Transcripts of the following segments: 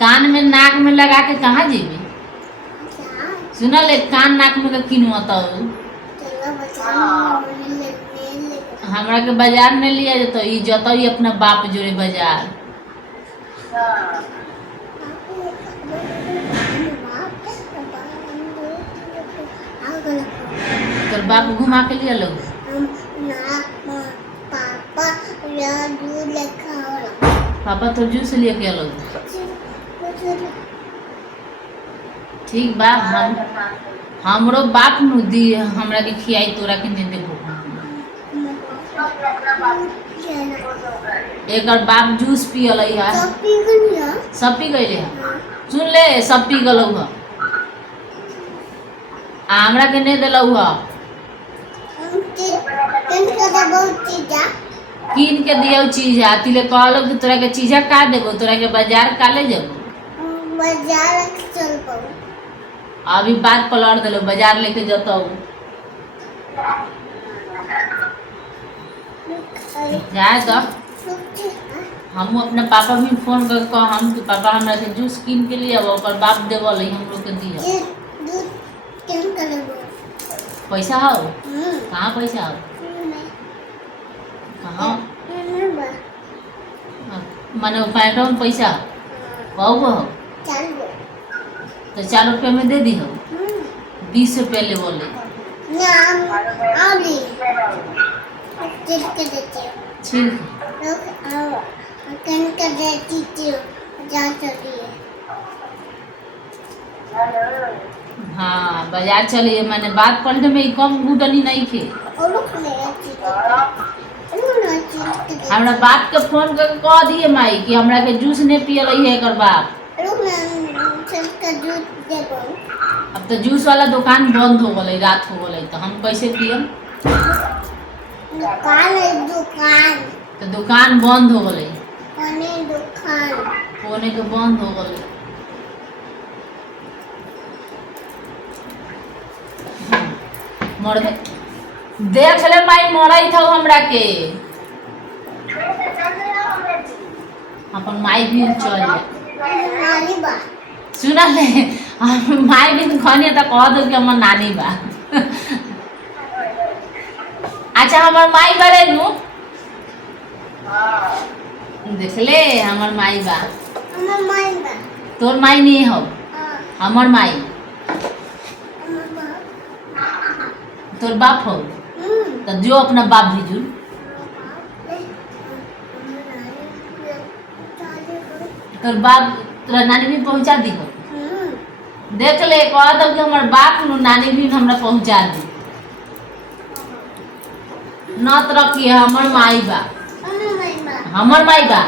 कान में नाक में लगा के कहाँ जीबी? सुना ले कान नाक में का किनवा तो हमरा के बाजार में लिया जतो ई जतो ही अपना बाप जोड़े बाजार। तोर बाप घुमा के लिया लोग पापा तो जूस लेके आलो। ठीक बा हमरो बाप नु दी हमरा के खियाई तोरा के नहीं देबो। एक बाप जूस पियल है सब पी गए सुन ले सब पी गल हमरा के नहीं दिल कीन के दियो चीज तिले कहलो कि तोरा के चीजा का देबो तोरा के बाजार का ले जाबो बाजार चल पाऊ अभी बात पलट दिलो बाजार लेके जतो जाए तो हम अपने पापा भी फोन कर कह हम कि पापा हमरा के जूस कीन के लिए अब ओकर बाप देवल हम लोग के दिया पैसा हो कहाँ पैसा हो कहाँ माने पैंटों में पैसा बहु हो तो 4 रुपये में दे दी हो 20 रुपये ले बोले हाँ बाजार चलिए मैंने बात पढ़ने में कम गुटनी नहीं थे हमरा बाप के फोन कर कह दिए माई कि हमरा के जूस नहीं पियल है एकर बाप अब तो जूस वाला दुकान बंद हो गई रात हो गई तो हम कैसे पियम तो दुकान बंद हो गई होने के बंद हो गई मर देख ले माई मरई था हमरा के अपन माई भी चल सुना ले माई भी खनिया तो कह दो कि हमर नानी बा अच्छा हमर माई बारे नु देख ले हमर माई बा तोर माई नहीं हो हमर माई तोर बाप हो तो जो अपना बाप भेजू तोर बाप तोरा नानी भी पहुंचा दी हो देख ले कह दो कि हमार बाप नु नानी भी हमरा पहुंचा दी न तरह की हमर माई बा हमर माई बा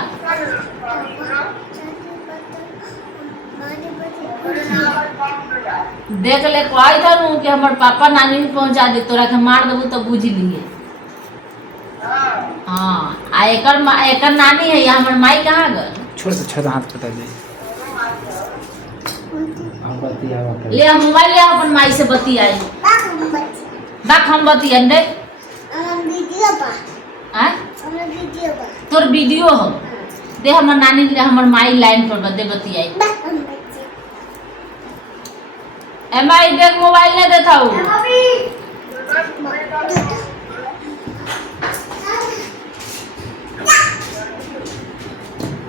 देख ले कोई था नु कि हमर पापा नानी भी पहुंचा दे तोरा के मार देबू तो बुझ लिए हाँ आ एकर नानी है या हमर माई कहाँ गल छोड़ हाथ पता दे ले हम मोबाइल ले अपन माई से बतियाई बाक हम बतियान दे तोर वीडियो हो दे हमर नानी ले हमर माई लाइन पर बदे बतियाई एमआई देख मोबाइल ले देता हूँ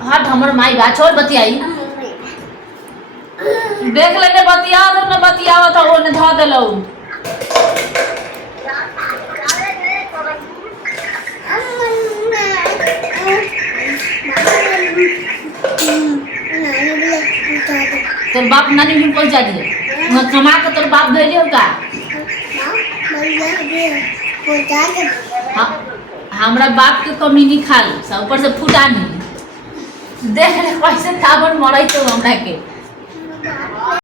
हट हमर माई बा छोड़ बतियाई देख लेने बतिया तो न बतियावा तो ओने ध देलौ तोर बाप नानी भी पहुंचा दिए कमा के तोर बाप भेजे हो का हमरा बाप के कमी नहीं खा लो ऊपर से फुटा नहीं देख ले कैसे थाबर मरई तो हमरा के